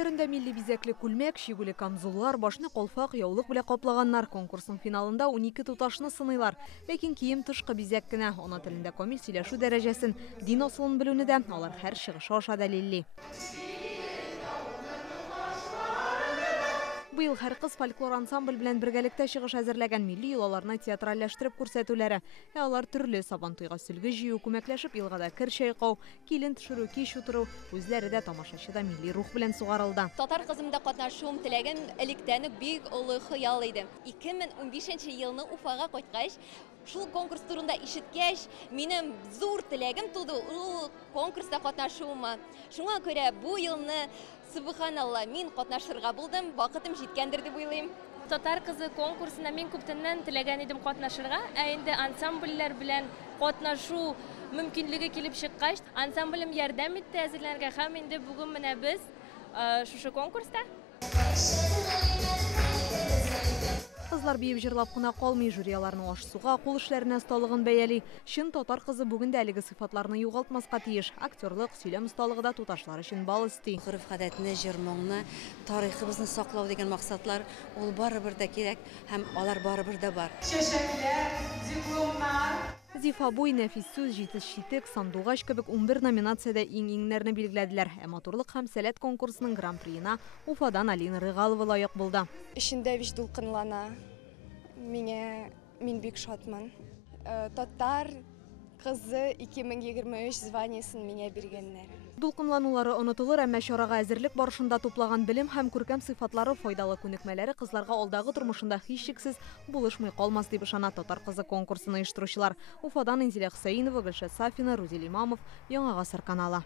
Өсләрендә милли бизәкле күлмәк, шигүле камзуллар, башны колфак, яулык белән каплаганнар. Конкурсның финалында 12 туташны сынайлар. Ләкин кием тышкы бизәк кенә. Ана телендә камил сөйләшү дәрәҗәсен, дин асылын белүне дә алар һәр чыгышы аша дәлилли. Быел һәр кыз фольклор ансамбль белән бергәлектә чыгыш әзерләгән милли йолаларны театральләштереп күрсәтүләре. Алар төрле сабантуйга сөлге җыю, күмәкләшеп елгада кер чайкау, килен төшерү, кич утыру, үзләре дә тамашачы да милли рух белән сугарылды. Татар кызымда катнашуым теләгән электән үк бик олы хыял иде. 2015 елны Уфага кайткач, шул конкурс турында ишеткәч, минем зур теләгем туды ул конкурста катнашуыма. Шуңа күрә бу елны Субханалла, мин катнашырга булдым, вакытым җиткәндер дип уйлыйм. Татар кызы конкурсына мин күптәннән теләгән идем катнашырга, ә инде ансамбльләр белән катнашу мөмкинлеге килеп чыккач, ансамблем ярдәм итте әзерләргә һәм инде бүген менә без шушы конкурста. Кызлар биеп җырлап кына калмый, жюрияларның аш-суга, кул эшләренә осталыгын бәяли. Чын татар кызы бүген дә әлеге сыйфатларны югалтмаска тиеш. Актерлык, сөйләм осталыгы да туташлар өчен бал исти. Гореф-гадәтне, җыр-моңны, тарихыбызны саклау дигән максатлар ул барыбер дә кирәк һәм алар барыбер дә бар. Чәчәкләр, дипломнар. Зифа буй, нәфис сүз, җитез читек, сандугач кебек 11 номинациядә иң-иңнәрне билгеләделәр. Ә матурлык һәм сәләт конкурсының гран-приена Уфадан Алина Рыгалова лаек булды. Эшендә бик дулкынлана. Мин бик шатман. Татар кызы 2023 званиесен миңа биргәннәр. Дулкынланулары онытылыр, әмма чарага әзерлек барышында туплаган белем һәм күркәм сыйфатлары, файдалы күнекмәләре кызларга алдагы тормышында һичшиксез булышмый калмас дип ышана татар кызы конкурсын оештыручылар. Уфадан Инзилә Хөсәенова, Гөлшат Сафина, Рузил Имамов, Яңа Гасыр каналы.